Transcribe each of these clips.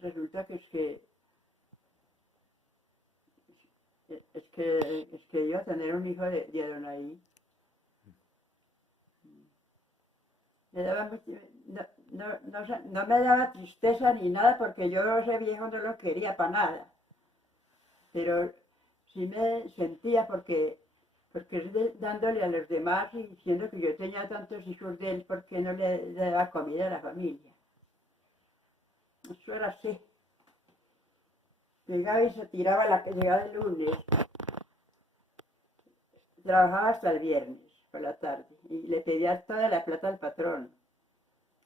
resulta que es que iba a tener un hijo de Adonai. Me daba no me daba tristeza ni nada porque yo ese viejo no lo quería para nada. Pero sí me sentía porque es dándole a los demás y diciendo que yo tenía tantos hijos de él, ¿por qué no le daba comida a la familia? Eso era así. Llegaba y se tiraba llegaba el lunes, trabajaba hasta el viernes por la tarde y le pedía toda la plata al patrón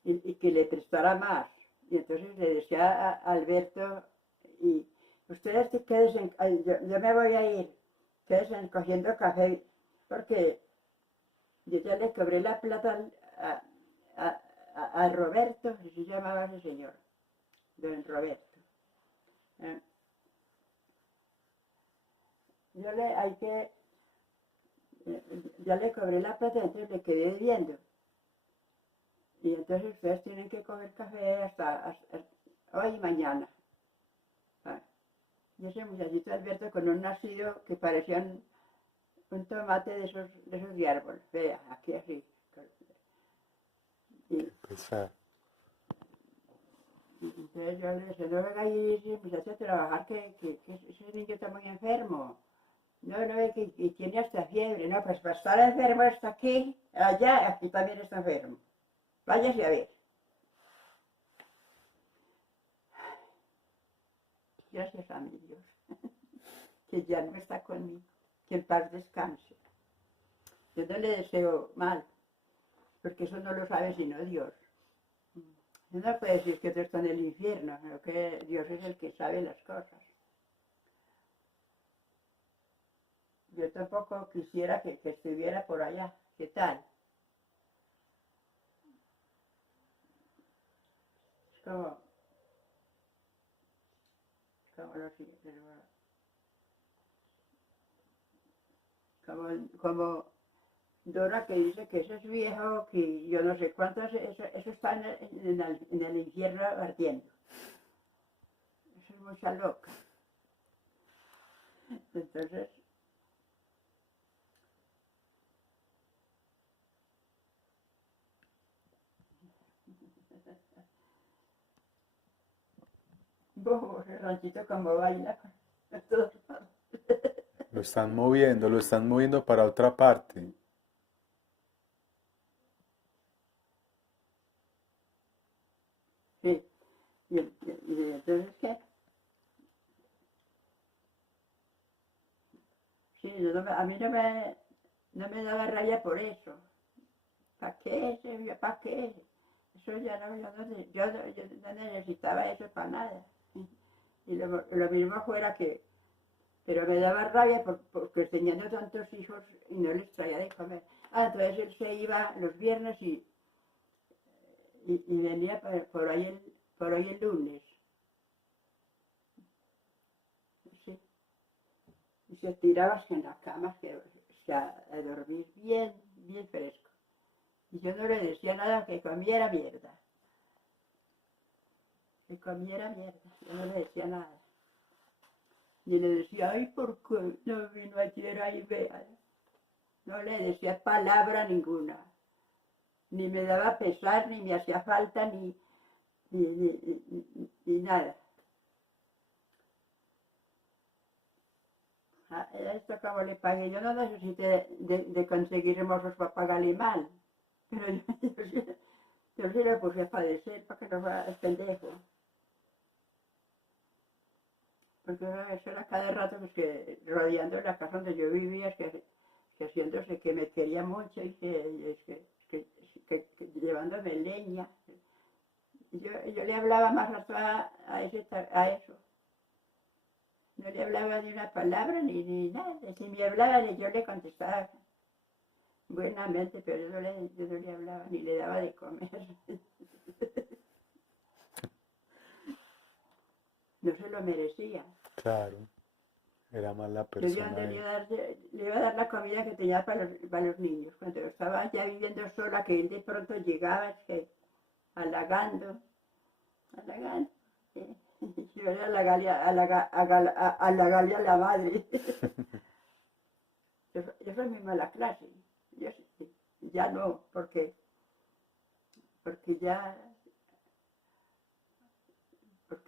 y que le prestara más. Y entonces le decía a Alberto, y ustedes quédense, yo me voy a ir, quédense cogiendo café, porque yo ya le cobré la plata a Roberto, así se llamaba ese señor, don Roberto. Ya le cobré la plata, entonces le quedé debiendo. Y entonces ustedes tienen que comer café hasta hoy y mañana. Y ese muchachito Alberto con un nacido que parecían un tomate de esos de árbol. Vea, aquí así. Y entonces yo le decía, no venga ahí ese muchacho a trabajar, que ese niño está muy enfermo. No, que tiene hasta fiebre. No, pues para estar enfermo está aquí, allá, aquí también está enfermo. Váyase a ver. Gracias a mi Dios, que ya no está conmigo, que en paz descanse. Yo no le deseo mal, porque eso no lo sabe sino Dios. No puede decir que otro está en el infierno, sino que Dios es el que sabe las cosas. Yo tampoco quisiera que estuviera por allá. ¿Qué tal? Es como lo siguiente, como Dora, que dice que eso es viejo, que yo no sé cuántos, eso está en el infierno ardiendo. Eso es mucha loca. Entonces, el ranchito como baila. Lo están moviendo para otra parte. Sí, y entonces, ¿qué? Sí, a mí no me daba raya por eso. ¿Para qué? ¿Para qué? Eso ya no, yo no necesitaba eso para nada. Y lo mismo fuera que, pero me daba rabia porque teniendo tantos hijos y no les traía de comer. Entonces él se iba los viernes y venía por ahí el lunes. Sí. Y se tiraba en las camas a dormir bien, bien fresco. Y yo no le decía nada, que comiera mierda. Que comiera mierda. Yo no le decía nada. Ni le decía, ay, ¿por qué no vino ayer ahí, vea? No le decía palabra ninguna. Ni me daba pesar, ni me hacía falta, ni nada. Esto como le pagué, yo no necesité de conseguir mozos para pagarle mal. Pero yo sí le puse a padecer para que no fuera el pendejo. Porque eso era cada rato pues, que rodeando la casa donde yo vivía, que haciéndose que me quería mucho y que llevándome leña. Yo le hablaba más rato a eso. No le hablaba ni una palabra ni nada. Si me hablaba, yo le contestaba buenamente, pero yo no le hablaba ni le daba de comer. No se lo merecía. Claro, era más la Yo persona le iba a dar la comida que tenía para los niños. Cuando estaba ya viviendo sola, que él de pronto llegaba, es que halagando, halagando. Yo le halagarle a la madre. Yo soy muy mala clase. Yo ya no, porque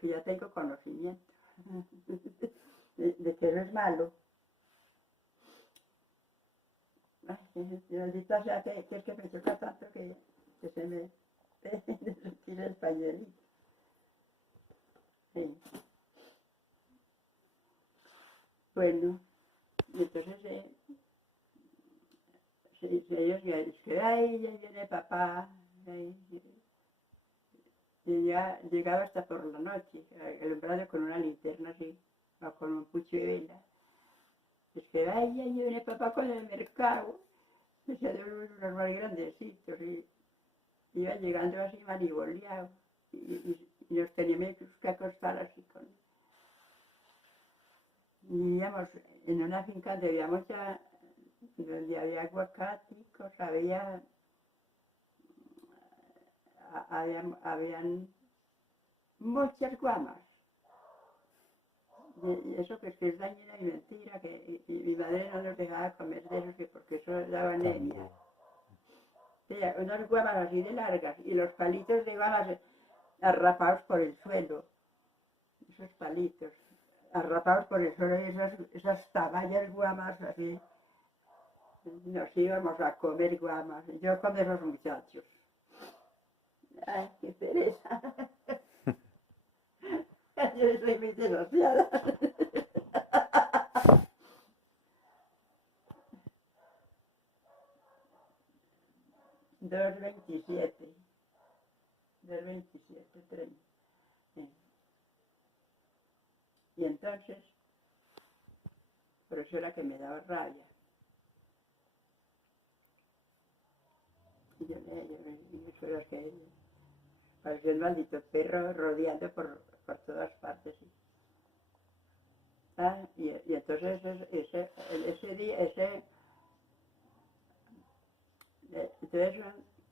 ya tengo conocimiento de que eso es malo. Ay, maldita sea que es que me choca tanto que se me tira el pañuelito. Sí. Bueno, y entonces ellos me dicen que ay, ya viene papá. Y ya llegaba hasta por la noche, alumbrado con una linterna así, o con un pucho de vela. Es que ay, ya viene papá con el mercado. Decía de unos más grandecitos y iba llegando así maniboleado. Y nos teníamos que acostar así con. Y íbamos en una finca donde habíamos ya, donde había aguacáticos, habían muchas guamas. Y eso que es dañina y mentira, que mi madre no nos dejaba comer de eso, porque eso daba anemia. O sea, unas guamas así de largas y los palitos de guamas arrapados por el suelo. Esos palitos arrapados por el suelo y esas taballas guamas así. Nos íbamos a comer guamas. Yo con esos muchachos. Ay, qué pereza. Yo soy muy desgraciada. 2:27, 2:27:30. Sí. Y entonces, por eso era que me daba rabia. Y eso era que parecía un maldito perro rodeando por todas partes. ¿Sí? Y entonces ese día, entonces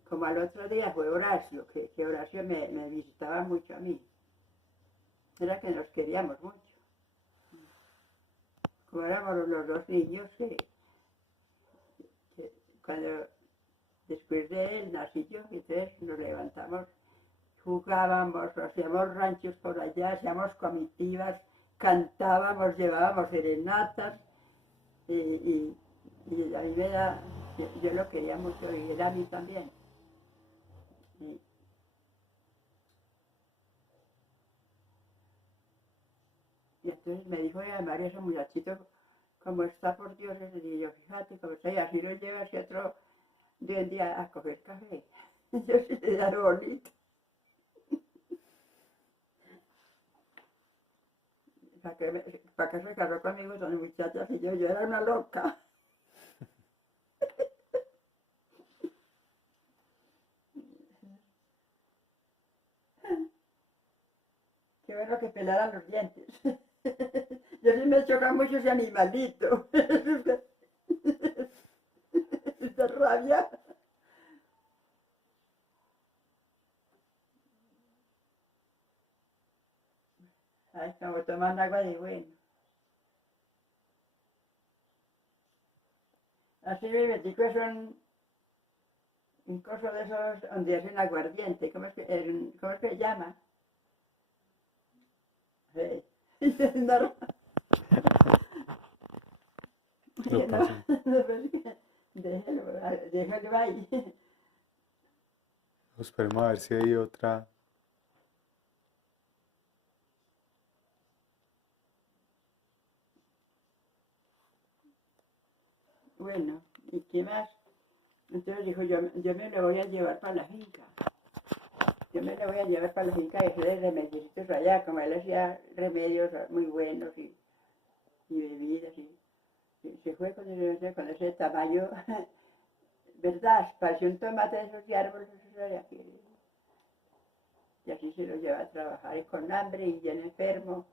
como al otro día fue Horacio, que Horacio me visitaba mucho a mí. Era que nos queríamos mucho. Como éramos los dos niños que cuando después de él nací yo, entonces nos levantamos, jugábamos, hacíamos ranchos por allá, hacíamos comitivas, cantábamos, llevábamos serenatas y a mí me da, yo lo quería mucho y él a mí también. Y entonces me dijo, María, ese muchachito, como está por Dios, y yo, fíjate, como está, y así lo llevas y otro de un día a coger café. Yo sí le da bonito. ¿Para qué se casó conmigo son muchachas y yo era una loca? Qué bueno que pelaran los dientes. Yo sí me choca mucho ese animalito. Esta rabia. Ay, estamos tomando agua de bueno. Así me metí que son un coso de esos donde hacen aguardiente. ¿Cómo es que se llama? Sí. No pasa. Déjalo ahí. Esperemos a ver si hay otra. Bueno, ¿y qué más? Entonces dijo, yo me lo voy a llevar para la finca. Yo me lo voy a llevar para la finca y hacer remedios allá, como él hacía remedios muy buenos y bebidas. Y se fue con ese tamaño, ¿verdad? Parecía un tomate de esos árboles, y así se lo lleva a trabajar, y con hambre y bien enfermo,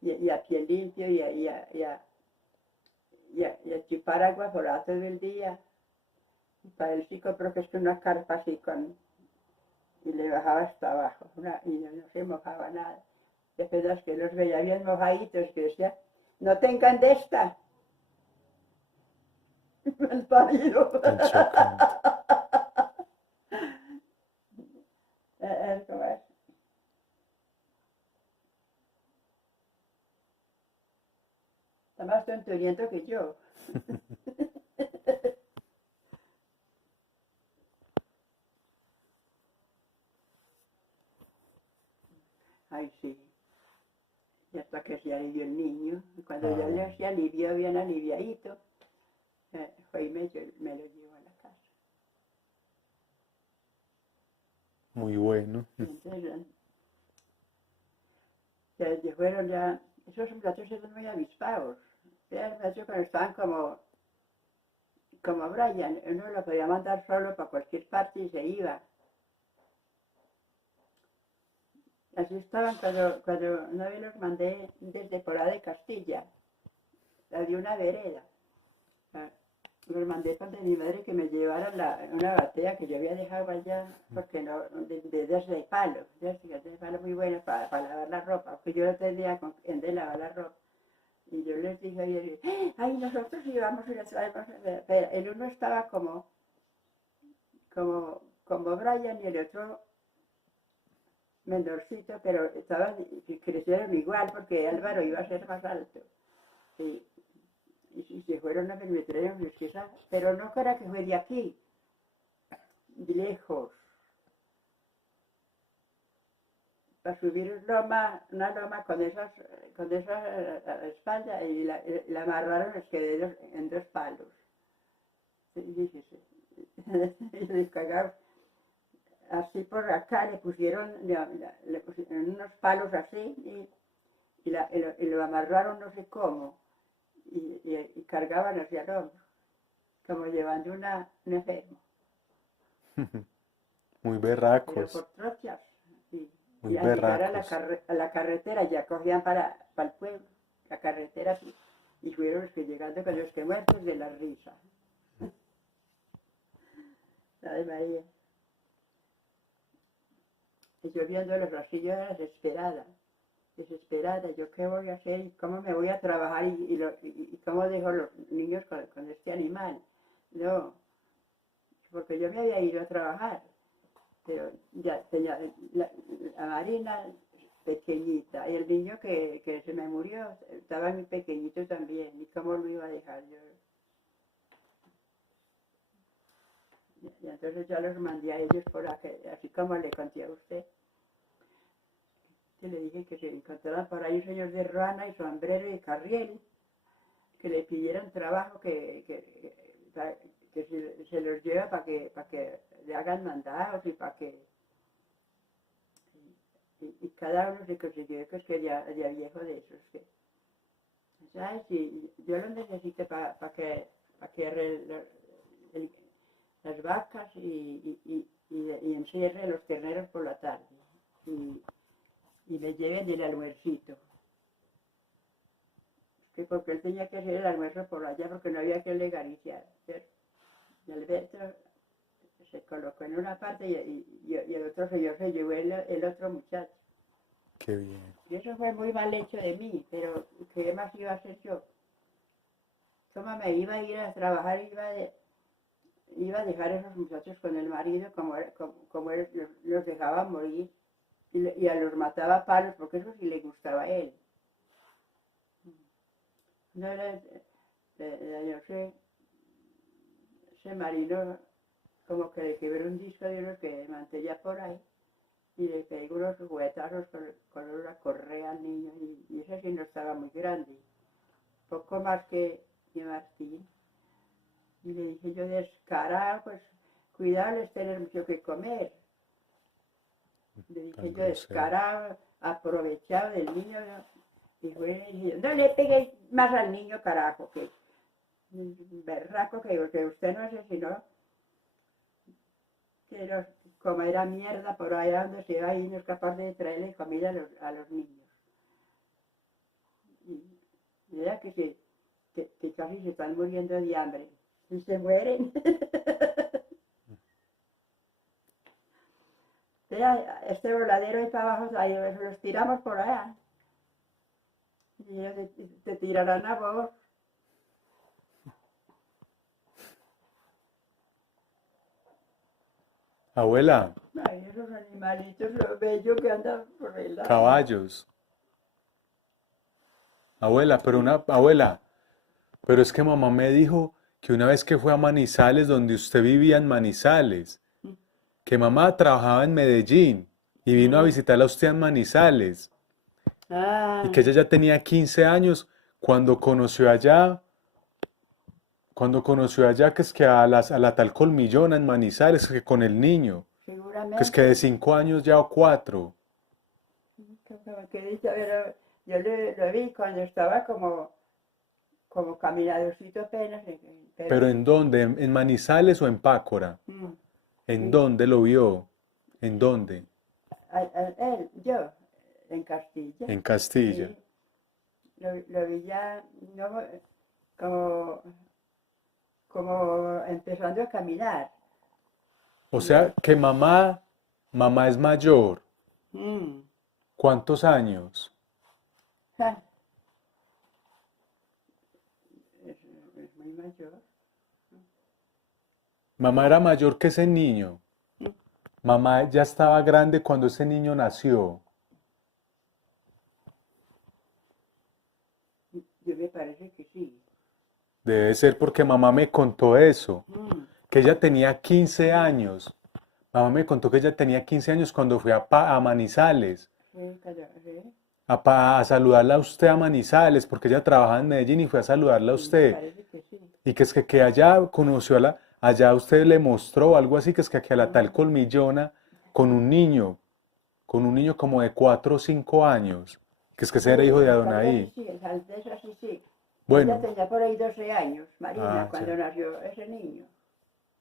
y a pie limpio, y a chupar agua por todo el día. Y para él sí compró que es una carpa así y le bajaba hasta abajo, y no se mojaba nada. Y apenas que los veía bien mojaditos, que decía, no tengan de esta. El parido. Tan chocante. ¿Cómo es? Está más tonturiento que yo. Ay, sí. Y hasta que se alivió el niño. Y cuando ya Ah, se alivió bien aliviadito, fue y me lo llevó a la casa. muy bueno. Y entonces ya fueron ya, esos muchachos eran muy avispados. Eran muchachos cuando estaban como Brian, uno lo podía mandar solo para cualquier parte y se iba. Así estaban cuando una vez los mandé desde Porá de Castilla, la de una vereda. Los mandé donde mi madre que me llevara una batea que yo había dejado allá, porque no, desde palo, desde palo muy bueno para lavar la ropa, porque yo no tenía con quién de lavar la ropa. Y yo les dije, ay, nosotros íbamos y les traemos, pero el uno estaba como Brian y el otro menorcito, pero crecieron igual porque Álvaro iba a ser más alto. Y se fueron a permitir pero no para que fue de aquí, de lejos. Para subir una loma con esa espalda y la amarraron en dos palos. Dígese. Y les cagaron así por acá, le pusieron unos palos así y lo amarraron no sé cómo y cargaban hacia el hombro, como llevando un enfermo. Muy Pero berracos, por trochas. muy Y al llegar a berracos. la carretera ya cogían para el pueblo, la carretera así, y fueron los que llegando con los que muertos de la risa. Ay, María. Y yo viéndolos así, yo era desesperada, yo qué voy a hacer y cómo me voy a trabajar y cómo dejo los niños con este animal. No, porque yo me había ido a trabajar, pero ya tenía la Marina pequeñita y el niño que se me murió estaba muy pequeñito también, y cómo lo iba a dejar yo. Y entonces ya los mandé a ellos por aquí, así como le conté a usted. Que le dije que se encontraban por ahí un señor de Ruana y sombrero y carriel, que le pidieran trabajo que se los lleva para que le hagan mandados y para que y cada uno se consiguió que es que ya viejo de esos que ¿sabes? Si yo lo necesito para que las vacas y encierre los terneros por la tarde y me lleven el almuercito. Que porque él tenía que hacer el almuerzo por allá porque no había que legalizar, ¿cierto? Y Alberto se colocó en una parte y el otro señor se llevó el otro muchacho. Qué bien. Y eso fue muy mal hecho de mí, pero ¿qué más iba a hacer yo? ¿Cómo me iba a ir a trabajar? Iba a dejar a esos muchachos con el marido como él los dejaba morir y a los mataba a palos porque eso sí le gustaba a él. No yo sé, ese marino como que le quebró un disco de unos que mantenía por ahí y le pegó unos juguetazos con una correa al niño y ese sí no estaba muy grande, poco más que Martín. Y le dije yo descarado, pues cuidado, les tener mucho que comer. Le dije Tan yo grosero. descarado, aprovechado del niño. Y fue y dije, no le peguéis más al niño, carajo, que berraco que usted no asesinó, que los comerá mierda por allá donde se va y no es capaz de traerle comida a los niños. Y vea que casi se están muriendo de hambre. Y se mueren. Mira, este voladero ahí para abajo, ahí los tiramos por allá. Y ellos te tirarán a vos. Abuela, Ay, esos animalitos, lo bello que andan por el lado. caballos. Abuela, pero es que mamá me dijo que una vez que fue a Manizales, donde usted vivía en Manizales, que mamá trabajaba en Medellín y vino a visitarla a usted en Manizales, y Ah, que ella ya tenía 15 años cuando conoció allá, que es que a la tal Colmillona en Manizales, que con el niño, que es que de seguramente. 5 años ya o 4. Que dice, pero yo lo vi cuando estaba como caminadorcito apenas, ¿Pero pero en dónde? ¿En Manizales o en Pácora? mm, ¿En sí, dónde lo vio? ¿En dónde? yo, en Castilla, En Castilla. sí, lo vi ya no, como, como empezando a caminar. O Y ya, sea que mamá es mayor. mm, ¿Cuántos años? ja, es muy mayor. Mamá era mayor que ese niño. Mm, Mamá ya estaba grande cuando ese niño nació. yo me parece que sí. Debe ser porque mamá me contó eso, Mm, que ella tenía 15 años. Mamá me contó que ella tenía 15 años cuando fue a Manizales, sí, sí, a saludarla a usted a Manizales, porque ella trabajaba en Medellín y fue a saludarla a sí, me usted. parece que sí. Y que es que allá conoció allá usted le mostró algo así, que es que a la tal Mm, Colmillona con un niño como de 4 o 5 años, que es que ese sí, era hijo el de alcalde Adonai. sí, sí, el alcaldesa sí, sí. Ella Bueno, tenía por ahí 12 años, Marina, cuando ya. nació ese niño.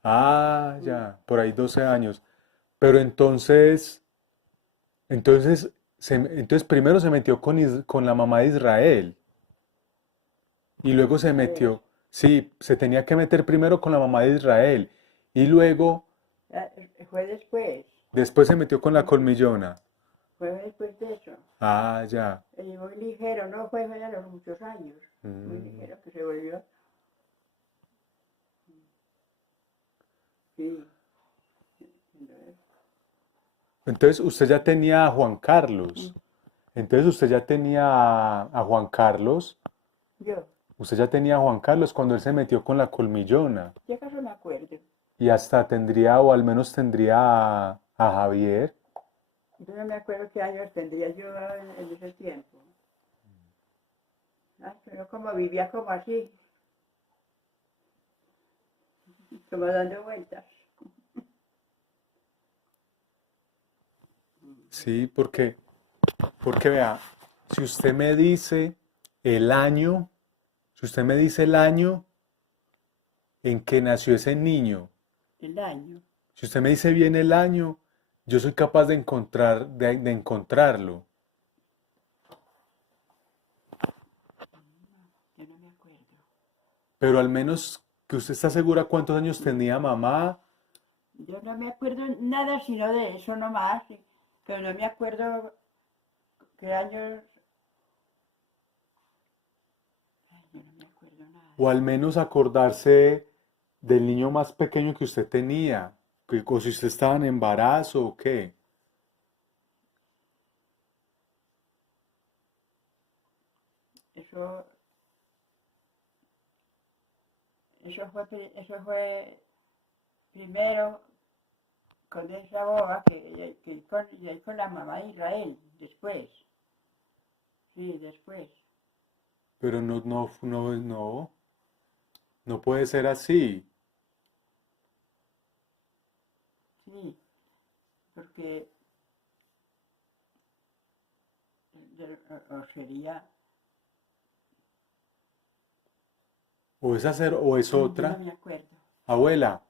Mm, Ya, por ahí 12 años. Pero entonces primero se metió con la mamá de Israel y luego se a ver, metió, sí, se tenía que meter primero con la mamá de Israel y luego fue después, después se metió con la mm, colmillona. fue después de eso. Ya. Y muy ligero, no fue a los muchos años, muy Mm. ligero que se volvió. Sí, entonces, Entonces usted ya tenía a Juan mm, Carlos. Entonces usted ya tenía a Juan Carlos. yo, Usted ya tenía a Juan Carlos cuando él se metió con la colmillona. si acaso me acuerdo. Y hasta tendría, o al menos tendría a Javier. Yo no me acuerdo qué años tendría yo en ese tiempo. Ah, pero como vivía como así, como dando vueltas. Sí, porque vea, si usted me dice el año, si usted me dice el año en que nació ese niño, El año. si usted me dice bien el año, yo soy capaz de encontrarlo. Yo no me acuerdo. Pero al menos que usted está segura cuántos años tenía mamá. Yo no me acuerdo nada sino de eso nomás. Pero no me acuerdo qué años. Ay, yo no me acuerdo nada. O al menos acordarse del niño más pequeño que usted tenía, o si usted estaba en embarazo o qué. Eso, eso fue primero con esa boba y con la mamá de Israel, después. Sí, después. Pero no puede ser así. Sí, porque o sería. O es Yo no otra, me acuerdo. abuela.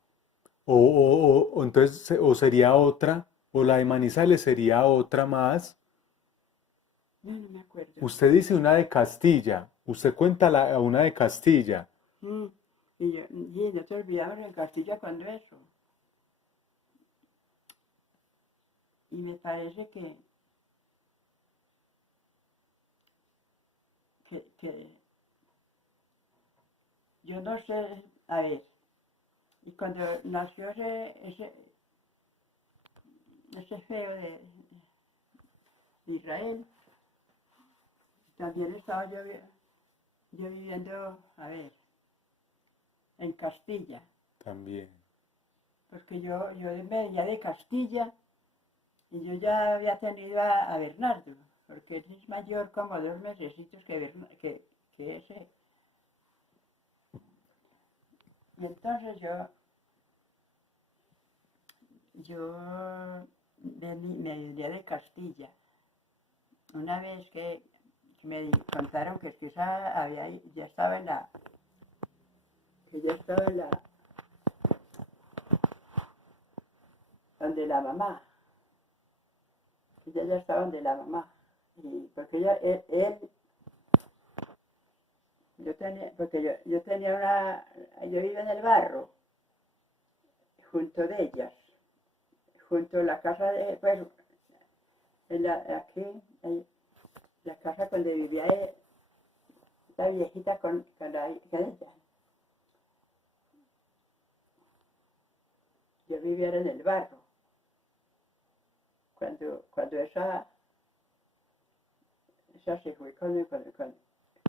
O entonces, o sería otra, o la de Manizales sería otra más. No me acuerdo. Usted dice una de Castilla, usted cuenta una de Castilla. Mm, y no te olvidamos en Castilla cuando eso. y me parece que yo no sé, a ver, y cuando nació ese feo de Israel, también estaba yo viviendo, a ver, en Castilla, También. porque yo venía de Castilla y yo ya había tenido a Bernardo, porque él es mayor como 2 mesecitos que ese. Y entonces me venía de Castilla. Una vez que me contaron que esa ya estaba en la, donde la mamá. Ella ya estaba donde la mamá. Y porque yo tenía yo vivía en el barro, junto de ellas, junto a la casa pues, aquí, en la casa donde vivía la viejita con ella. Yo vivía en el barro. Cuando esa se fue con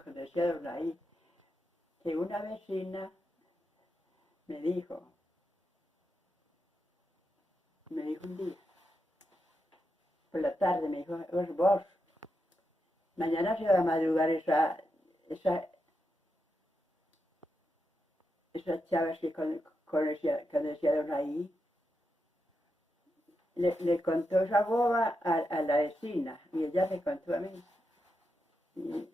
decía don ahí, que una vecina me dijo un día, por la tarde, me dijo, vos, mañana se va a madrugar esa chava que decía don ahí, le contó esa boba a la vecina y ella me contó a mí. Y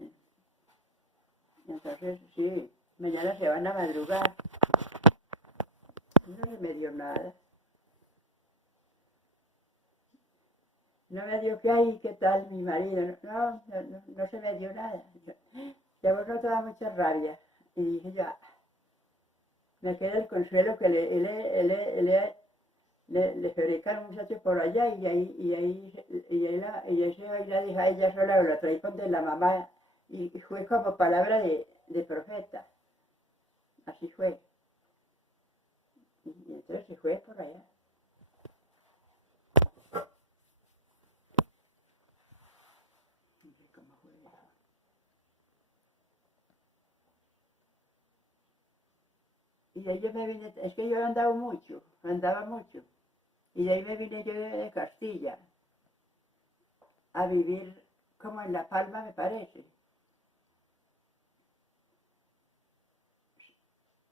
entonces, sí, mañana se van a madrugar. No me dio nada. No me dio que ahí, ¿qué tal mi marido? No se me dio nada. Ya vos no te da mucha rabia. Y dije yo, me queda el consuelo que le fabrican un muchacho por allá y la deja ella sola o la trae con de la mamá y fue como palabra de profeta. Así fue. Y entonces se fue por allá. No sé cómo fue eso. Y de ahí yo me vine, es que yo andaba mucho. Y de ahí me vine yo de Castilla a vivir como en La Palma, me parece.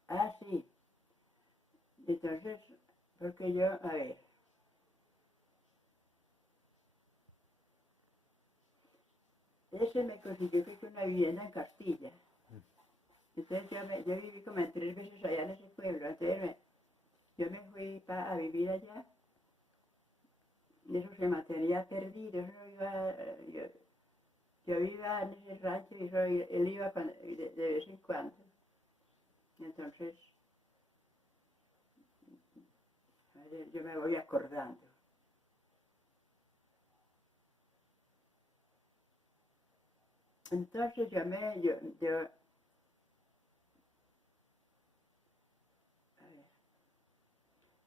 Ah, sí. Entonces, porque yo, a ver, ese me consiguió que una vivienda en Castilla. Entonces yo viví como 3 veces allá en ese pueblo. Entonces yo me fui a vivir allá. Y eso se mantenía perdido. Eso yo iba en ese rancho y él iba de vez en cuando. Entonces, a ver, yo me voy acordando. Entonces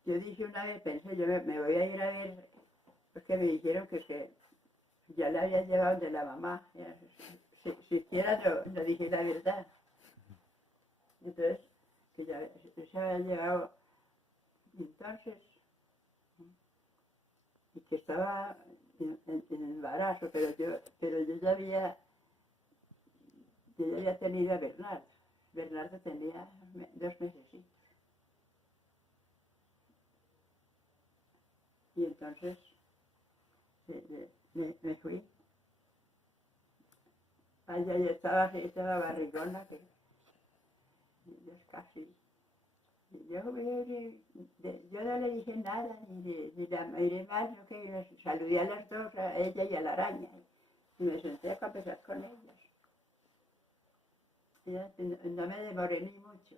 yo dije una vez, pensé, yo me voy a ir a ver, porque me dijeron que ya la había llevado de la mamá. Siquiera no dije la verdad. Entonces, que ya se había llevado. Entonces, y que estaba en embarazo, pero yo ya había tenido a Bernardo. Bernardo tenía 2 mesecitos. Y entonces me fui. Allá ya estaba barrigona, que yo casi. Yo no le dije nada, ni la miré más, no, que me saludé a las dos, a ella y a la araña, y me senté a conversar con ellas. Y ya no me demoré ni mucho.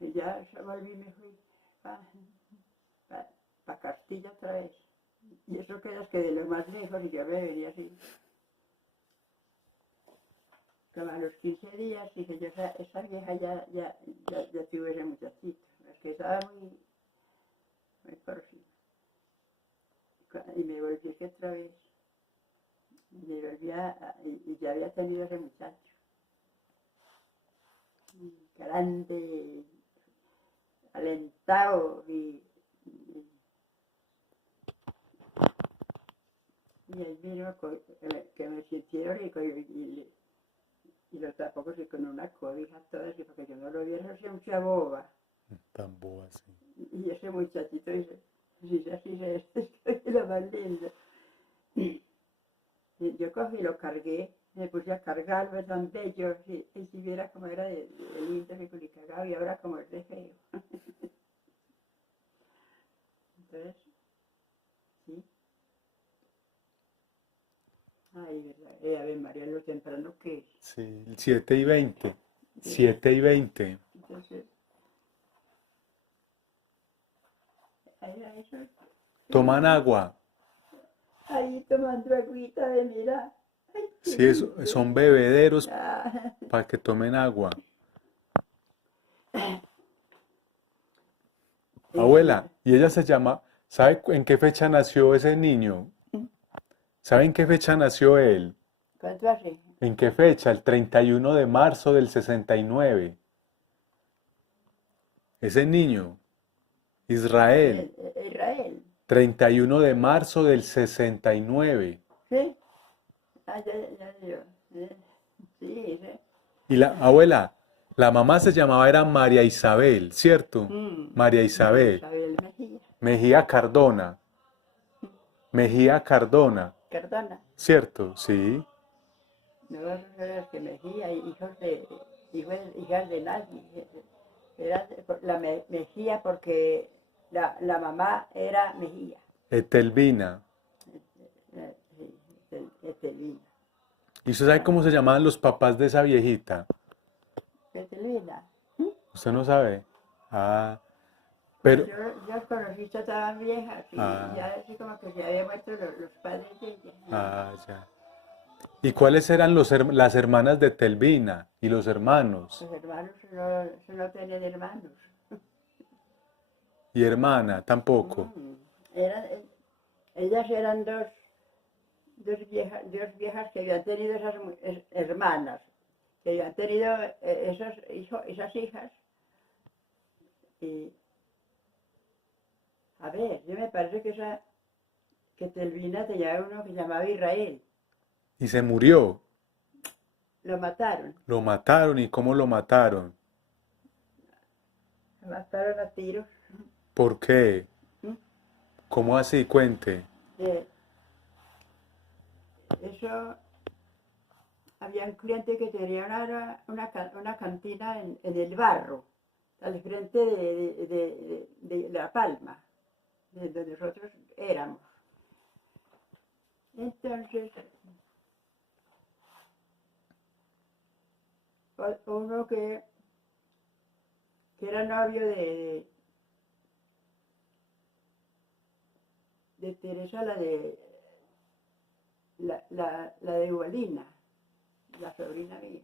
Y ya volví y me fui para Castilla otra vez. Y eso quedas que de lo más lejos y yo me venía así. Como a los 15 días dije yo, esa vieja ya tuvo ese muchachito. Es que estaba muy conocido. Y me volví que otra vez. Me volví y ya había tenido ese muchacho. Grande, alentado y ahí vino que me sintieron y lo tapó que con una cobija toda así para que yo no lo viera, hacía mucha boba. Tan boba, sí. Y ese muchachito dice, así es lo más lindo. Y yo cogí y lo cargué, me puse a cargarlo, tan bello, y si viera cómo era de lindo, me cagaba y ahora como es de feo. Entonces, sí. Ay, verdad, a ver, María, lo temprano que es. Sí, 7:20. 7:20. Entonces, eso, Toman agua. ahí tomando agüita de mira. Ay, qué Sí, lindo. son bebederos Ah, para que tomen agua. Abuela, y ella se llama, ¿sabe en qué fecha nació ese niño? ¿Sabe en qué fecha nació él? ¿Cuánto hace? ¿En qué fecha? El 31 de marzo del 69. Ese niño, Israel, Israel. 31 de marzo del 69. ¿Sí? Ah, yo. Sí, sí. Y la abuela, la mamá se llamaba era María Isabel, ¿cierto? María María Isabel. Isabel Mejía. Mejía Cardona. Mejía Cardona, Cardona. ¿cierto? Sí. No los que Mejía, hijas de nadie. Era la Mejía porque la mamá era Mejía. Etelvina. Sí, Etelvina. ¿Y usted sabe cómo se llamaban los papás de esa viejita? Etelvina. ¿Usted no sabe? Ah, Pues pero, yo conocí que estaban viejas y ah, ya así como que se habían muerto los padres de ella. ya. ¿Y cuáles eran las hermanas de Telvina y los hermanos? Los hermanos no tenían hermanos. Y hermana, tampoco. Mm, eran, ellas eran dos viejas que habían tenido hermanas, que habían tenido esas hijas. Y, a ver, yo me parece que Telvina tenía uno que se llamaba Israel. Y se murió. Lo mataron. Lo mataron. ¿Y cómo lo mataron? Lo mataron a tiros. ¿Por qué? ¿Mm? ¿Cómo así? Cuente. Eh, eso, había un cliente que tenía una cantina en el barro, al frente de La Palma, de donde nosotros éramos. Entonces, uno que era novio de Teresa, la de Ubalina, la sobrina mía,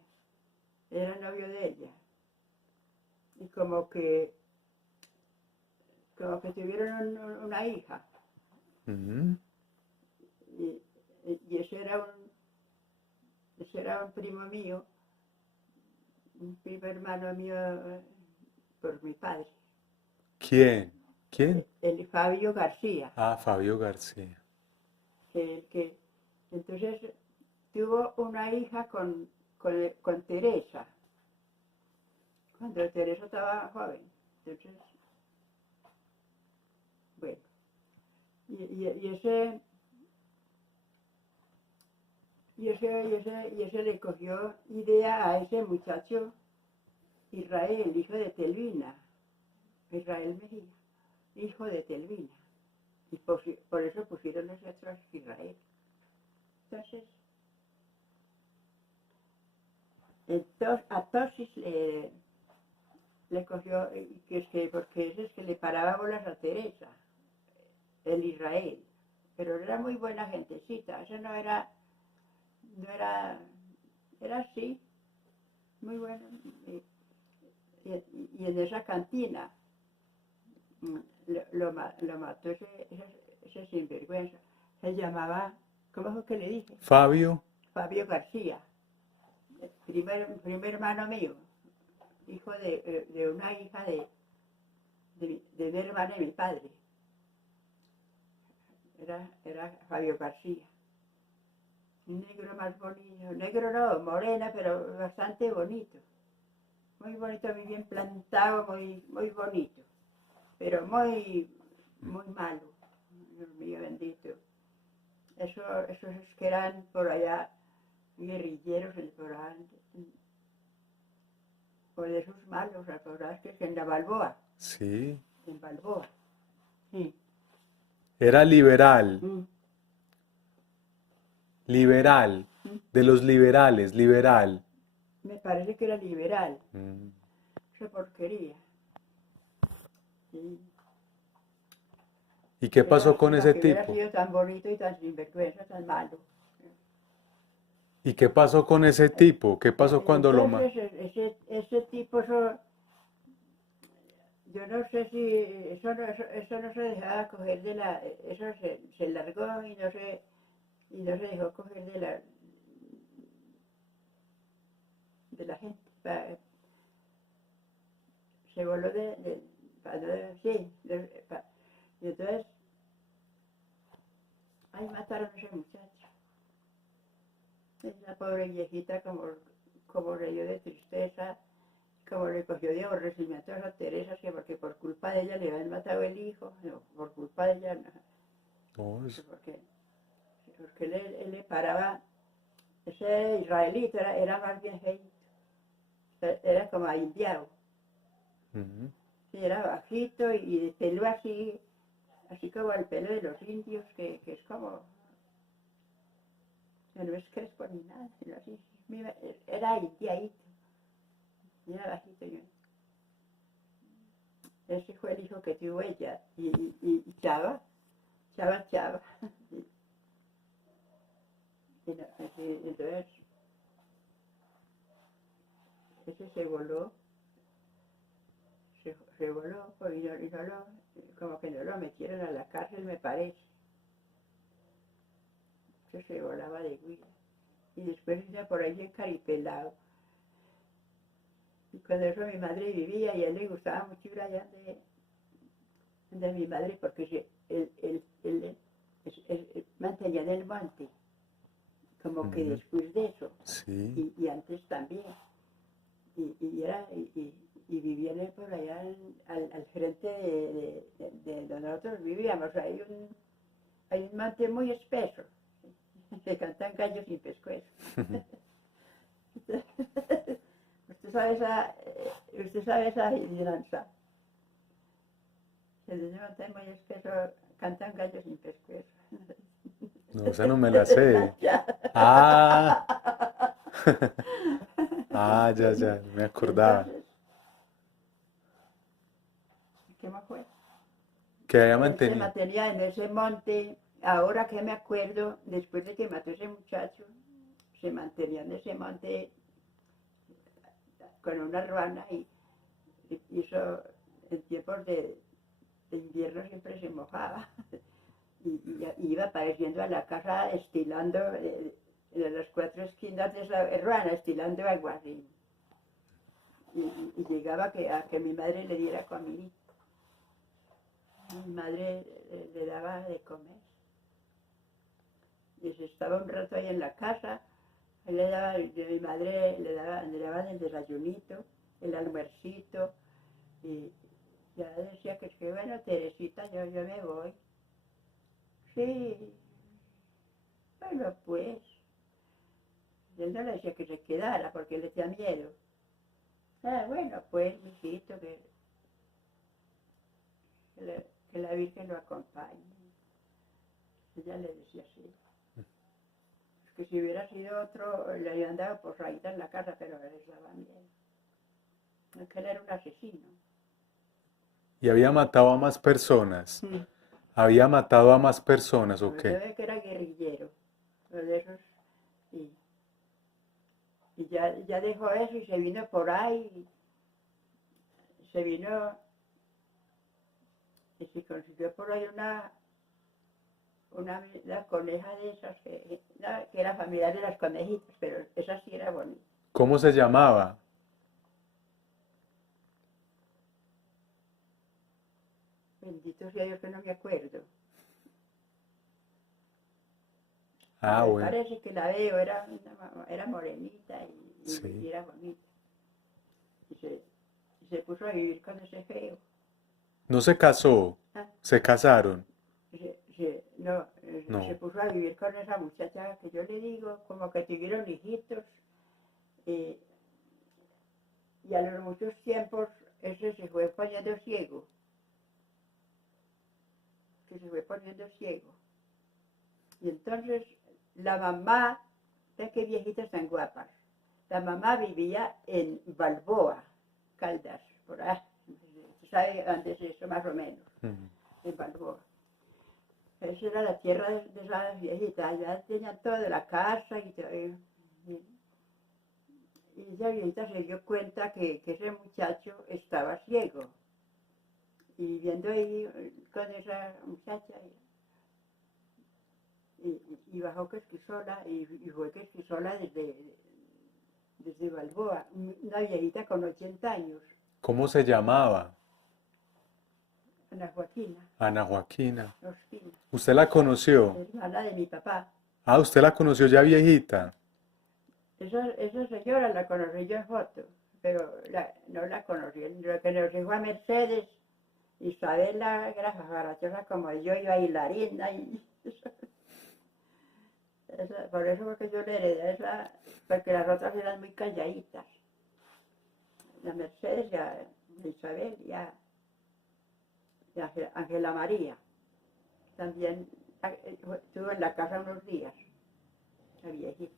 era novio de ella. Y como que tuvieron una hija. Mm. Y ese era un primo mío, un primo hermano mío por mi padre, ¿Quién? ¿Quién? el Fabio García, Ah, Fabio García. que entonces tuvo una hija con Teresa, cuando Teresa estaba joven. Entonces, bueno, y ese le cogió idea a ese muchacho Israel, hijo de Telvina, Israel Mejía, hijo de Telvina. Y por eso pusieron nosotros Israel. Entonces a Tosis le cogió, porque ese es que le paraba bolas a Teresa, el Israel. pero era muy buena gentecita, eso era así, muy bueno. Y en esa cantina lo mató ese sinvergüenza. Se llamaba, ¿cómo fue que le dije? Fabio, Fabio García, primer hermano mío, hijo de una hija de mi hermana y mi padre. Era Fabio García. Un negro más bonito, negro no, morena, pero bastante bonito. Muy bonito, muy bien plantado, muy bonito, pero muy malo, Dios mío bendito. Esos que eran por allá guerrilleros, o de esos malos, ¿acordáis que en la Balboa? sí, En Balboa, sí. era liberal, Mm, liberal, mm. de los liberales, liberal. Me parece que era liberal, Mm. esa porquería. Sí. ¿Y qué pasó con ese Que hubiera tipo? sido tan bonito y tan sinvergüenza, tan malo. ¿Y qué pasó con ese tipo? ¿Qué pasó cuando lo Entonces, ese tipo, yo no sé si eso no se dejaba coger eso se largó y no se dejó coger de la gente. Se voló sí, y entonces, ahí mataron a ese muchacho. Esa pobre viejita como reyó de tristeza, como le cogió de aborrecimiento a esa Teresa, que porque por culpa de ella le habían matado el hijo, no, por culpa de ella, no, No, porque él le paraba, ese israelito era más bien feito, era como indiado, ujú. sí, era bajito y de pelo así como el pelo de los indios, que es como, no es crespo ni nada, sino así, era indiadito, y era bajito. Ese fue el hijo que tuvo ella, y Chava. Entonces, ese se voló, pues, como que no lo metieron a la cárcel, me parece. Ese se volaba de guía. Y después ya por ahí encaripelado. Y cuando eso mi madre vivía, y a él le gustaba mucho ir allá de mi madre, porque él mantenía en el monte, como que Ujú. después de eso, Sí, y antes también. Y vivían por allá al frente de donde nosotros vivíamos. Hay un monte muy espeso, se cantan gallos sin pescuezo. Usted sabe esa adivinanza. En ese monte muy espeso cantan gallos sin pescuezo. no, esa no me la sé. Ya. Ah, ah, ya, ya, no me Y acordaba. entonces, ¿qué más fue? Que había Él se mantenido. mantenía en ese monte. Ahora que me acuerdo, después de que mató ese muchacho, se mantenía en ese monte con una ruana y hizo, en tiempos de invierno siempre se mojaba y iba apareciendo a la casa estilando en las cuatro esquinas de esa ruana, estilando agua y llegaba a que mi madre le diera comida. Mi madre le daba de comer. Y se estaba un rato ahí en la casa, mi madre le daban el desayunito, el almuercito, y ya decía que es que bueno, Teresita, yo me voy. Sí, bueno pues, él no le decía que se quedara porque le tenía miedo. Ah, bueno pues, mijito, que la Virgen lo acompañe. Ella le decía así. Es que si hubiera sido otro, le habían dado por rayita en la casa, pero les daba miedo. Es que él era un asesino. Y había matado a más personas. Mm. ¿Había matado a más personas o Yo qué? ve que era guerrillero, uno de esos, y, y ya dejó eso y se vino por ahí, se vino y se consiguió por ahí una coneja de esas, que era familiar de las conejitas, pero esa sí era bonita. ¿Cómo se llamaba? Bendito sea Dios que no me acuerdo. Ah, Me bueno, parece que la veo, era morenita y sí. era bonita. Y se puso a vivir con ese feo. ¿No se casó? Ah, ¿Se casaron? no, se No. puso a vivir con esa muchacha que yo le digo, como que tuvieron hijitos. eh, y a los muchos tiempos ese se fue poniendo ciego. Que se fue poniendo ciego. Y entonces la mamá, ve qué viejitas tan guapas. La mamá vivía en Balboa, Caldas, por ahí. ¿Sabe dónde es eso más o menos? Mm. En Balboa. Esa era la tierra de esas viejitas. Allá tenían todo de la casa y esa viejita se dio cuenta que ese muchacho estaba ciego. Y viendo ahí con esa muchacha, y bajó Quesquisola y fue Quesquisola desde Balboa, una viejita con 80 años, ¿Cómo se llamaba? Ana Joaquina Ana Joaquina. Ospina, ¿Usted la conoció? hermana de mi papá. Ah, usted la conoció ya viejita. Esa señora la conocí yo en foto, pero no la conocí. Lo que nos dijo a Mercedes, Isabela era jarochosa como yo y bailarina. Por eso porque yo le heredé esa, porque las otras eran muy calladitas. La Mercedes, ya, Isabel, ya, y Ángela María. También estuvo en la casa unos días, la viejita.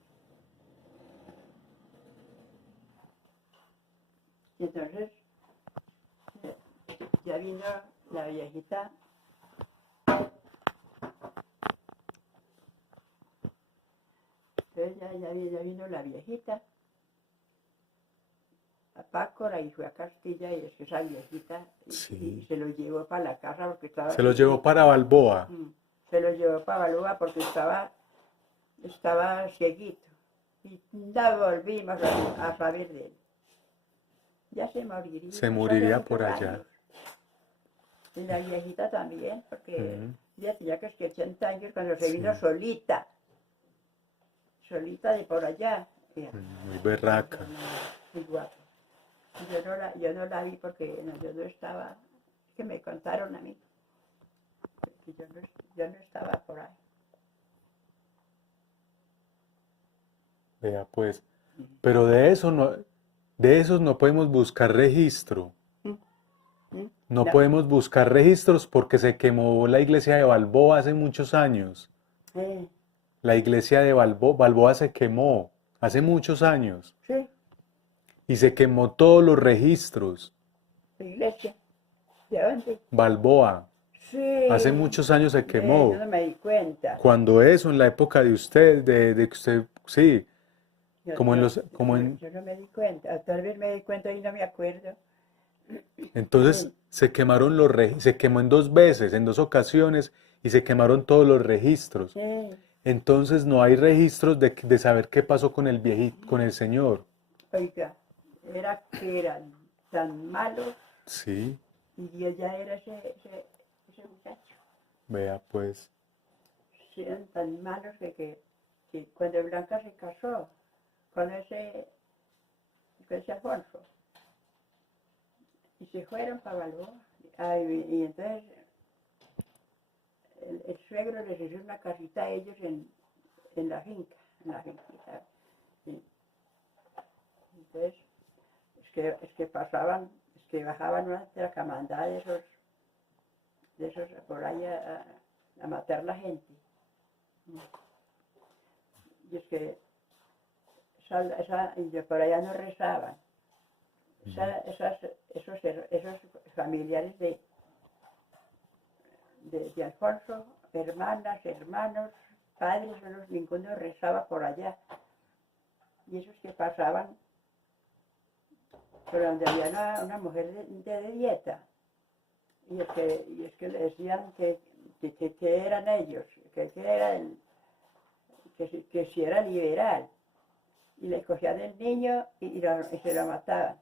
Y entonces eh, ya vino la viejita, entonces ya vino la viejita, a Pácora y fue a Castilla y es que esa viejita y Sí. se lo llevó para la casa porque estaba Se lo llevó cieguita. para Balboa. Se lo llevó para Balúa porque estaba cieguito. Y no volvimos a saber de él. Ya se moriría, Se eso hace moriría por muchos allá. años. Y la viejita también, porque Mm. ya tenía que 80 años cuando se vino Sí. solita de por allá. Muy berraca. Muy guapa. Yo no la vi porque yo no estaba, es que me contaron a mí, que yo no estaba por ahí. Vea pues. Pero de eso no, de esos no podemos buscar registro. No No, podemos buscar registros porque se quemó la iglesia de Balboa hace muchos años. eh, La iglesia de Balboa se quemó hace muchos años sí, y se quemó todos los registros. la iglesia. ¿De dónde? Balboa, hace Sí, muchos años se yo quemó. no me di cuenta. Cuando eso, en la época de usted, de que usted, sí, Yo, como en yo, los, como yo, en, yo no me di cuenta. Tal vez me di cuenta y no me acuerdo. entonces se quemaron se quemó en dos veces, en dos ocasiones, y se quemaron todos los registros. Sí, Entonces no hay registros de saber qué pasó con el viejito, con el señor. oiga, era que eran tan malos Sí, y yo ya era ese muchacho. vea pues. Sí, eran tan malos que cuando Blanca se casó con ese Alfonso y se fueron para Balboa. Y entonces el suegro les hizo una casita a ellos en la finca, en la finquita. Sí. Entonces, es que bajaban una tracamandada de esos por ahí a matar la gente. Y es que y por allá no rezaban. Esos familiares de Alfonso, hermanas, hermanos, padres, ninguno rezaba por allá. Y esos que pasaban por donde había una mujer de dieta, y es que le decían que eran ellos, que si era liberal, y le cogían el niño y se lo mataban.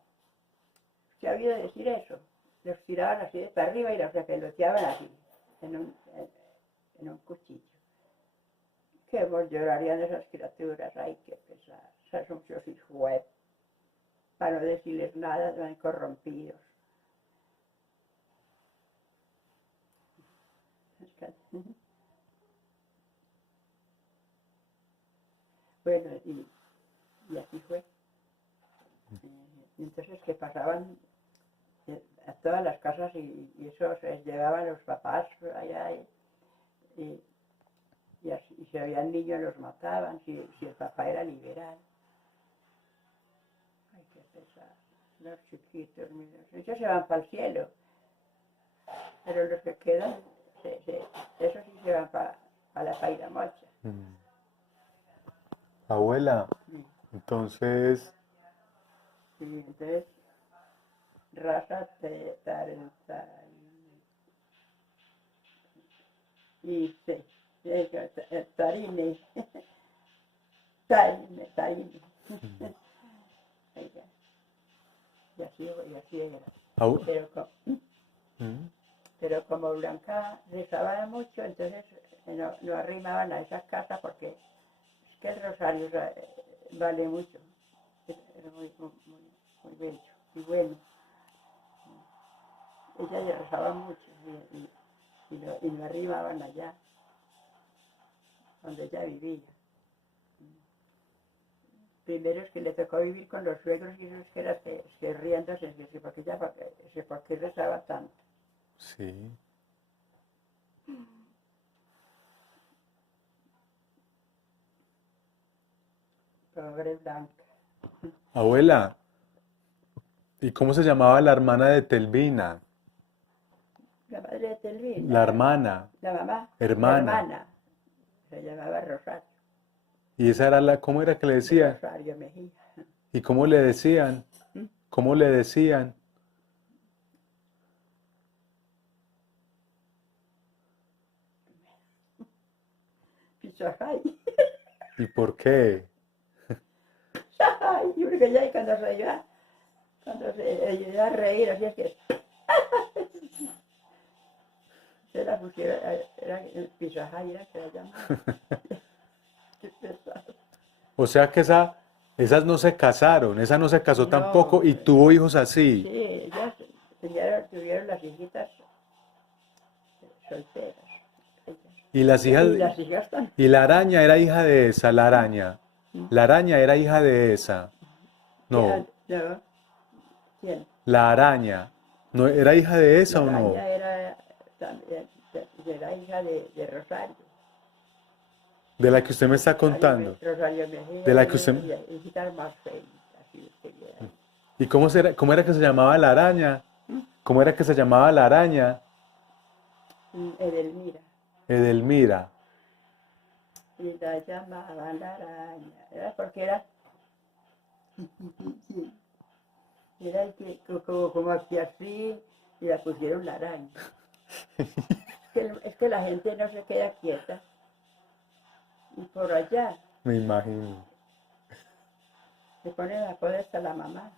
¿Se ha oído decir eso? Los tiraban así de para arriba y los peloteaban así, en un cuchillo. Qué vos llorarían esas criaturas, ay, qué pesadas, esas son sus hijos, para no decirles nada, van corrompidos. Bueno, y así fue. Entonces que pasaban a todas las casas y eso se llevaban los papás allá y si había niños los mataban, si el papá era liberal. Ay, qué pesado, los chiquitos míos. Ellos se van para el cielo, pero los que quedan, esos sí se van para la paira mocha. Abuela, Sí. entonces, Entonces, raza y tarine, tarine. Y así era. Pero como Blanca rezaba mucho, entonces no arrimaban a esas casas porque es que el rosario vale mucho. Era muy bello y bueno. Ella le rezaba mucho y no arrimaban allá, donde ella vivía. Primero es que le tocó vivir con los suegros y esos que riéndose, ¿por qué rezaba tanto? sí. Pobre Blanca. Abuela, ¿y cómo se llamaba la hermana de Telvina? La madre de Telvina. La hermana. La mamá. Hermana. La hermana. Se llamaba Rosario. ¿Y esa era cómo era que le decían? Rosario Mejía. ¿Y cómo le decían? ¿Cómo le decían? Pichajay. ¿Y por qué? Ay, porque ella cuando se iba a reír, así es que se la pusieron, era el Pichajay, era que la llamaban. Qué pesado. O sea que esas no se casaron, esa no se casó No, tampoco y tuvo hijos así. Sí, ellas tuvieron las hijitas solteras. Y las hijas, Y las hijas también. y la araña era hija de esa, la araña. La araña era hija de esa. No, No. ¿Quién? la araña. ¿No era hija de esa o La no? araña era también, era hija de Rosario. De la que usted me está contando. Rosario Mejía. De la que usted... Hijitas más feitas, así usted viera. ¿Y cómo era que se llamaba la araña? ¿Cómo era que se llamaba la araña? Edelmira. Edelmira. Y la llamaban la araña. Era porque era el que como aquí así y la pusieron la araña. Es que la gente no se queda quieta. Y por allá Me imagino. se pone la cola hasta la mamá.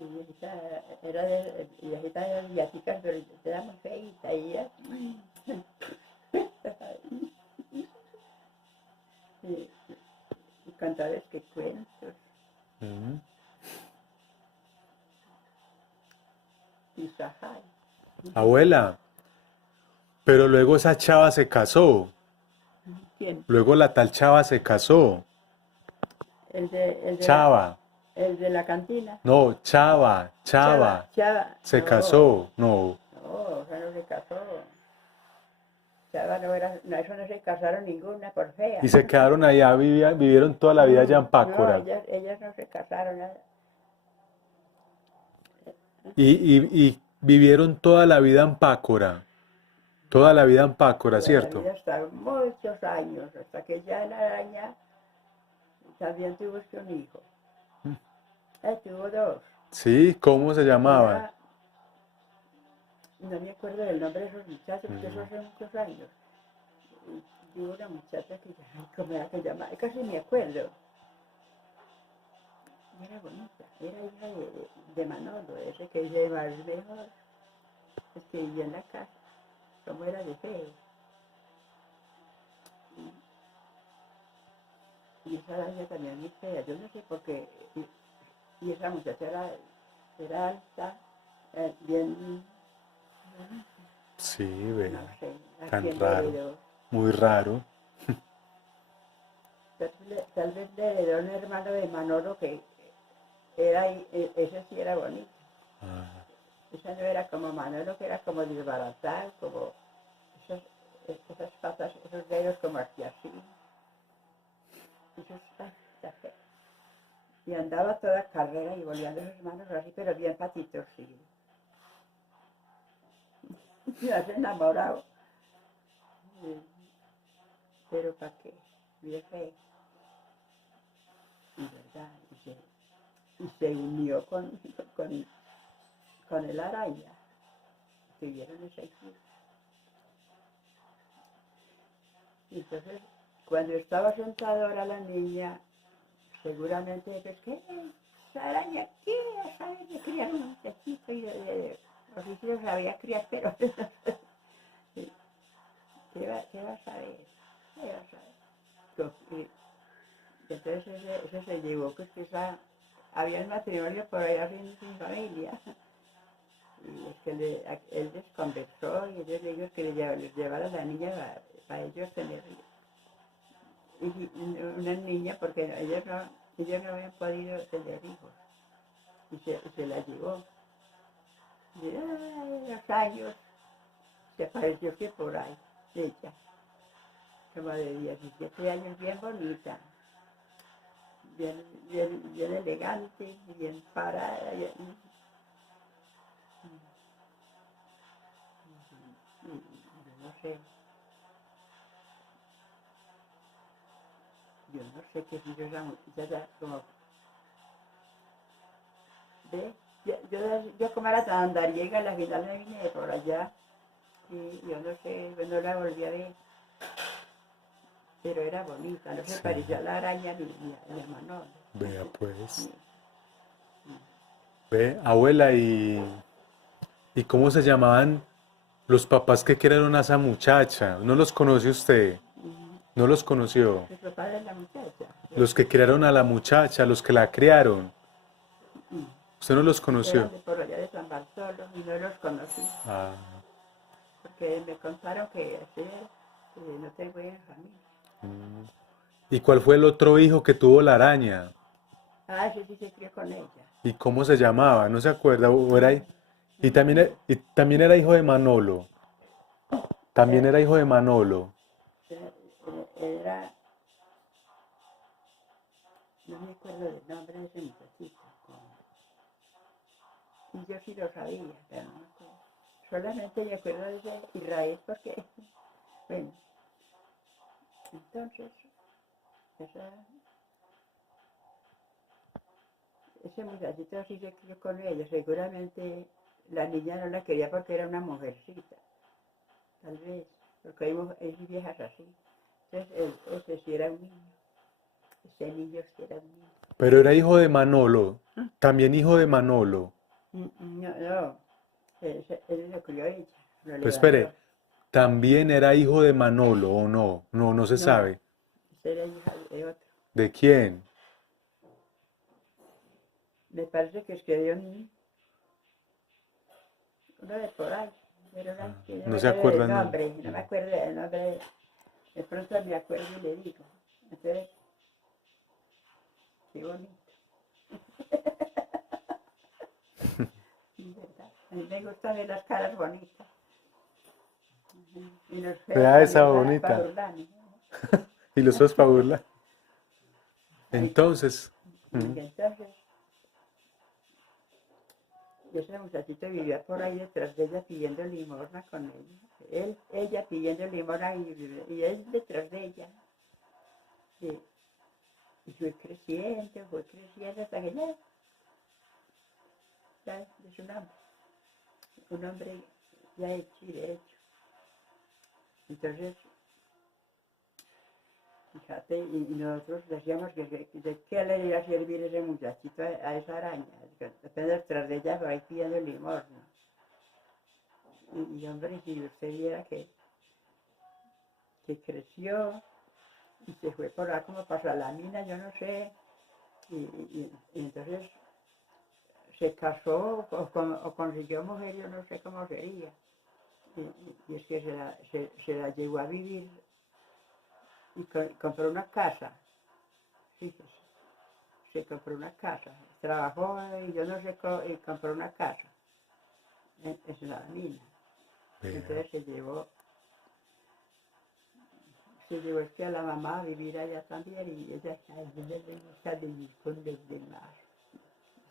Y viejita era asiáticas, pero era muy feita y ella. Y contarles que cuentos. Y Sahai. Abuela, pero luego esa chava se casó. ¿Quién? Luego la tal chava se casó. Chava. El de la cantina. No, Chava. Chava. Se No. casó. No. No, esa no se casó. Chava no era, no, eso no se casaron ninguna por fea. Y se quedaron allá, vivieron toda la vida allá en Pácora. No, ellas no se casaron. ¿Y vivieron toda la vida en Pácora. Toda la vida en Pácora, Toda la ¿cierto? vida hasta muchos años, hasta que ya la araña también tuvo un hijo. Tuvo dos. Sí, ¿cómo se llamaban? Una, no me acuerdo del nombre de esos muchachos, porque eso hace muchos años. Y tuvo una muchacha que, ay, ¿cómo era que llamaba? Casi me acuerdo. Y era bonita, era hija de Manolo, ese que lleva el mejor, es que vivía en la casa, como era de feo. Y esa araña también muy fea, yo no sé por qué. Y esa muchacha era alta, bien, Sí, no vea, sé, tan aquí en raro, heredó. muy raro. Tal vez le heredó un hermano de Manolo que era, ese sí era bonito. Ah, Esa no era como Manolo, que era como desbaratado, como esas patas, esos dedos como hacia así. Eso está feo. Y andaba toda carrera y volviendo sus manos así, pero bien patitos, sí. Y has enamorado. Pero ¿para qué? Bien feo. Y verdad, y se unió con el araña. Tuvieron ese hijo. Y entonces, cuando estaba sentada ahora la niña, seguramente, pues, ¿qué? Esa araña, ¿qué? ¿Sabes de criar un muchachito? Y no sé si lo sabía criar, pero ¿qué va a saber? ¿Qué va a saber? Y entonces ese se llevó, pues que había un matrimonio por allá sin familia. Y es que él les conversó y ellos le dijo que les llevara a la niña para ellos tener una niña, porque ellos no habían podido tener hijos. Y se la llevó. Y los años, se pareció que por ahí, ella, como de 17 años, bien bonita, bien elegante, bien parada. Yo no sé qué hizo esa muchacha, como, ¿ve? Yo como era tan andariega, la final me vine de por allá, y yo no sé, yo no la volví a ver, pero era bonita, no se sí, parecía a la araña ni a Manolo. vea pues. Ni- Ve, abuela, ¿y cómo se llamaban los papás que criaron a esa muchacha? ¿No los conoce usted? ni- ¿No los conoció? Los papás de la muchacha. Los que criaron a la muchacha, los que la criaron. Mm. ¿Usted no los Eran conoció? de por allá de San Bartolo y no los conocí, Ah, porque me contaron que así era, que no tengo buena familia. mm. ¿Y cuál fue el otro hijo que tuvo la araña? Ah, ese sí se crió con ella. ¿Y cómo se llamaba? ¿No se acuerda? Y No, también, y también era hijo de Manolo. También era, era hijo de Manolo. era, no me acuerdo del nombre de ese muchachito. Y yo sí lo sabía, pero no me acuerdo. Solamente me acuerdo de ese Israel porque, bueno, entonces, esa, ese muchachito sí se crió con ella. Seguramente la niña no la quería porque era una mujercita, tal vez, porque hay viejas así. Entonces, ese sí era un niño, ese niño sí era un niño. Pero era hijo de Manolo. También hijo de Manolo. No, no, él lo crió ella, lo Pues espere, levantó. también era hijo de Manolo, ¿o no? No, no se No, sabe. esa era hija de otro. ¿De quién? Me parece que escribió uno de por ahí, pero que no No me se acuerdo del acuerdan. nombre, no me acuerdo del nombre, de pronto me acuerdo y le digo. Entonces, qué bonito. ¿Verdad? A mí me gustan ver las caras bonitas. Y los feos Vea esa también para bonita. burlarme. Y los dos para burlar. Ay, Entonces, y entonces, Y ese muchachito vivía por ahí detrás de ella pidiendo limosna con ella. Ella pidiendo limosna y él detrás de ella. Y fue creciendo hasta que ya es un hombre ya hecho y derecho. Entonces, fíjate, y nosotros decíamos de qué le iba a servir ese muchachito a esa araña, apenas tras de ella va ahí pidiendo limosna. Y hombre, si usted viera que creció y se fue por ahí como para Salamina, yo no sé, y entonces se casó o consiguió mujer, yo no sé cómo sería. Y es que se la llevó a vivir y compró una casa, fíjese, se compró una casa, trabajó y yo no sé, y compró una casa en Salamina. Entonces se llevó este a la mamá a vivir allá también y ella a ella le gusta vivir con los demás.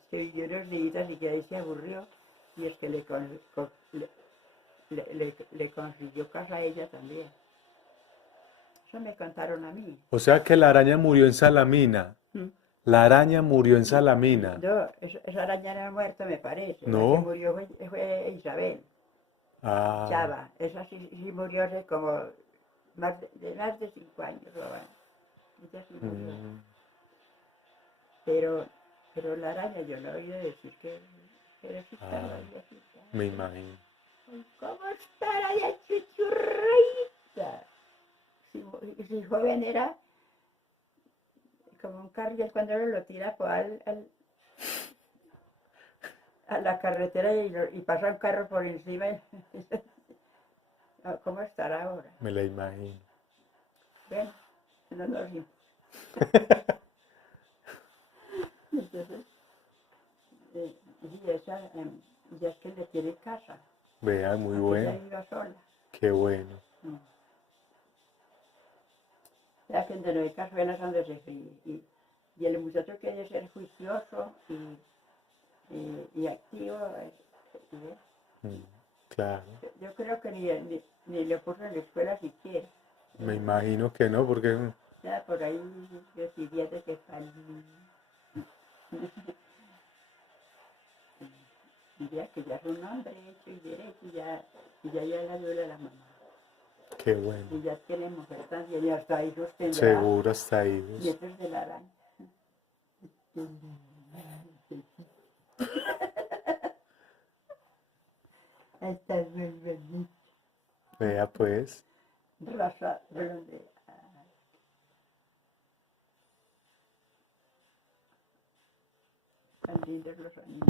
Se vivió unos días y que ahí se aburrió y es que le consiguió casa a ella también. Eso me contaron a mí. O sea que la araña murió en Salamina. La araña murió en Salamina. No, esa araña no ha muerto, me parece. No. La que murió fue Isabel. Ah. Chava. Esa sí murió hace como más de 5 años. Ella sí murió. Pero la araña yo no he oído decir que estaba viejita. Me imagino. ¿Cómo estará ya chichurrita? Si joven era como un carril cuando uno lo tira a la carretera y pasa un carro por encima. ¿Cómo estará ahora? Me la imagino. Bueno, no nos entonces, y esa, ya es que le tiene casa. Vea, muy bueno. Ella iba sola. Qué bueno. Ya que no hay cazuelas donde se fríe. Y el muchacho quiere ser juicioso y activo. Claro. Yo creo que ni le puso en la escuela siquiera. Me imagino que no, porque... Ya por ahí yo diría de que diría que ya es un hombre hecho y derecho y ya la ayuda a la mamá. Qué bueno. Y ya tiene mujer también y hasta hijos tendrá. Seguro hasta hijos. Y eso es de la araña. Esta es muy bonita. Vea pues. Raza redondeada. Tan lindos los animales.